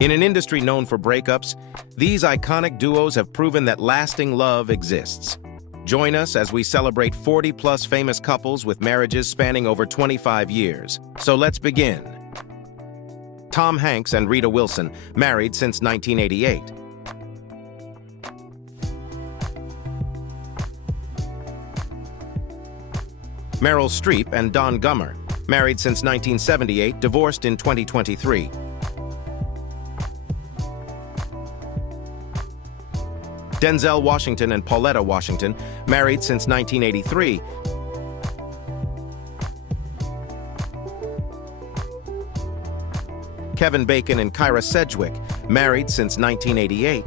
In an industry known for breakups, these iconic duos have proven that lasting love exists. Join us as we celebrate 40-plus famous couples with marriages spanning over 25 years. So let's begin. Tom Hanks and Rita Wilson, married since 1988. Meryl Streep and Don Gummer, married since 1978, divorced in 2023. Denzel Washington and Pauletta Washington, married since 1983. Kevin Bacon and Kyra Sedgwick, married since 1988.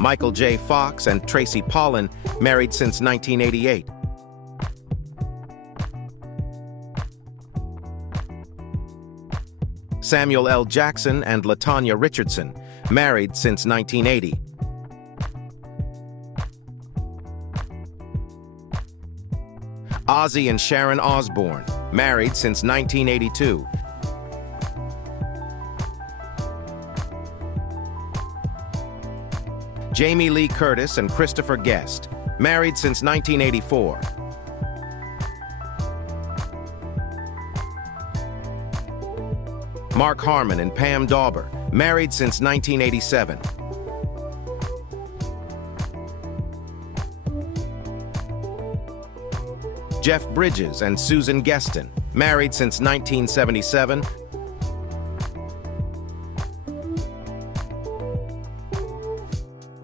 Michael J. Fox and Tracy Pollan, married since 1988. Samuel L. Jackson and LaTanya Richardson, married since 1980. Ozzy and Sharon Osbourne, married since 1982. Jamie Lee Curtis and Christopher Guest, married since 1984. Mark Harmon and Pam Dauber, married since 1987. Jeff Bridges and Susan Geston, married since 1977.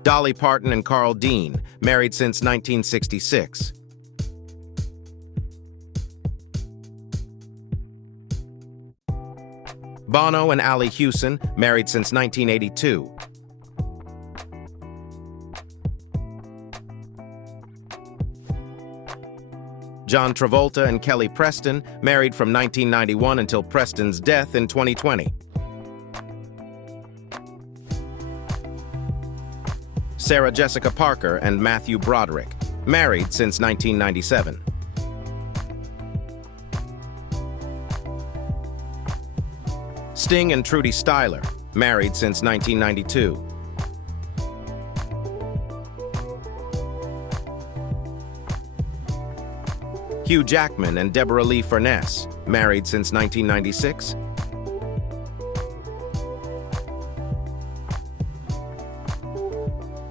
Dolly Parton and Carl Dean, married since 1966. Bono and Allie Hewson, married since 1982. John Travolta and Kelly Preston, married from 1991 until Preston's death in 2020. Sarah Jessica Parker and Matthew Broderick, married since 1997. Sting and Trudy Styler, married since 1992. Hugh Jackman and Deborah Lee Furness, married since 1996.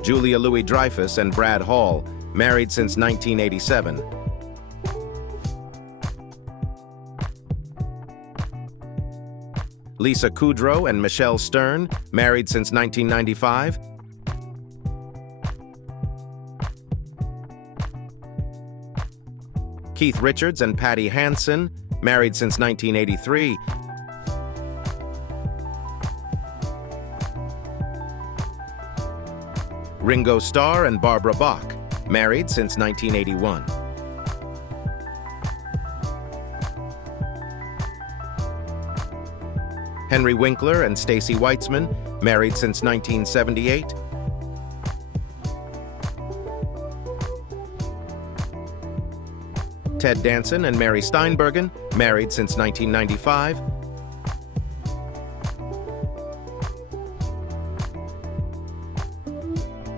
Julia Louis-Dreyfus and Brad Hall, married since 1987. Lisa Kudrow and Michelle Stern, married since 1995. Keith Richards and Patty Hansen, married since 1983. Ringo Starr and Barbara Bach, married since 1981. Henry Winkler and Stacey Weitzman, married since 1978. Ted Danson and Mary Steinbergen, married since 1995.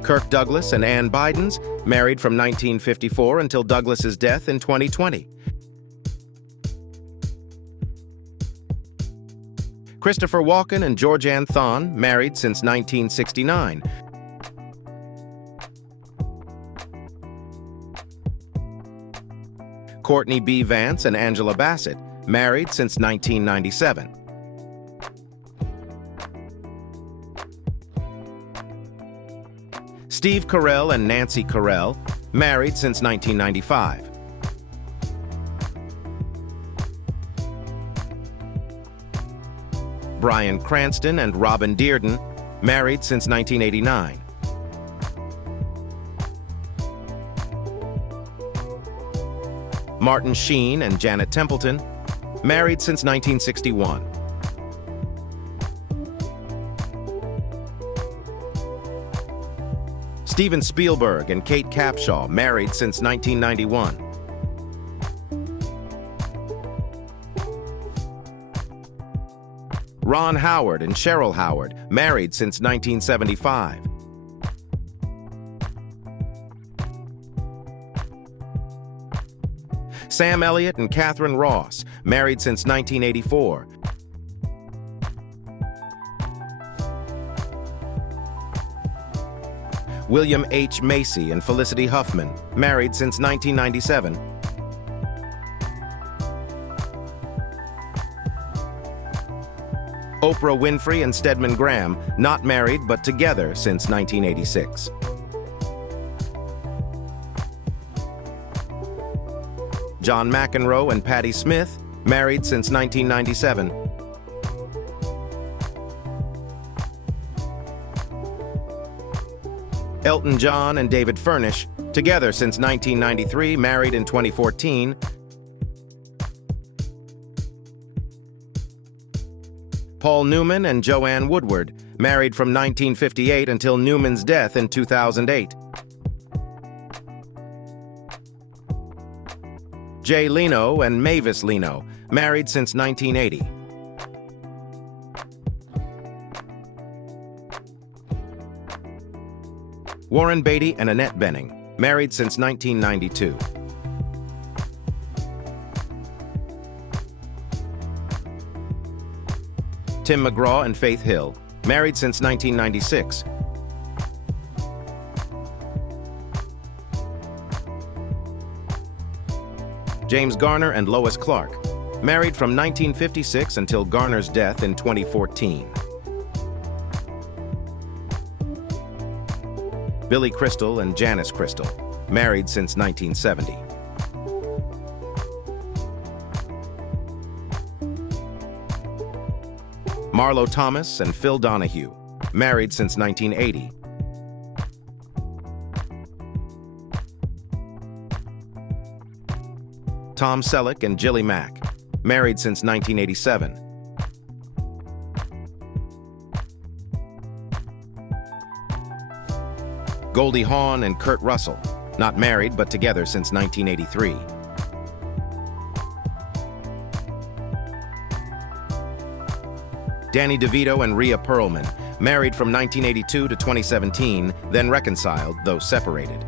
Kirk Douglas and Ann Bidens, married from 1954 until Douglas's death in 2020. Christopher Walken and Georgianne Thon, married since 1969. Courtney B. Vance and Angela Bassett, married since 1997. Steve Carell and Nancy Carell, married since 1995. Bryan Cranston and Robin Dearden, married since 1989. Martin Sheen and Janet Templeton, married since 1961. Steven Spielberg and Kate Capshaw, married since 1991. Ron Howard and Cheryl Howard, married since 1975. Sam Elliott and Catherine Ross, married since 1984. William H. Macy and Felicity Huffman, married since 1997. Oprah Winfrey and Stedman Graham, not married but together since 1986. John McEnroe and Patti Smith, married since 1997. Elton John and David Furnish, together since 1993, married in 2014. Paul Newman and Joanne Woodward, married from 1958 until Newman's death in 2008. Jay Leno and Mavis Leno, married since 1980. Warren Beatty and Annette Bening, married since 1992. Tim McGraw and Faith Hill, married since 1996. James Garner and Lois Clark, married from 1956 until Garner's death in 2014. Billy Crystal and Janice Crystal, married since 1970. Marlo Thomas and Phil Donahue, married since 1980. Tom Selleck and Jilly Mack, married since 1987. Goldie Hawn and Kurt Russell, not married but together since 1983. Danny DeVito and Rhea Perlman, married from 1982 to 2017, then reconciled, though separated.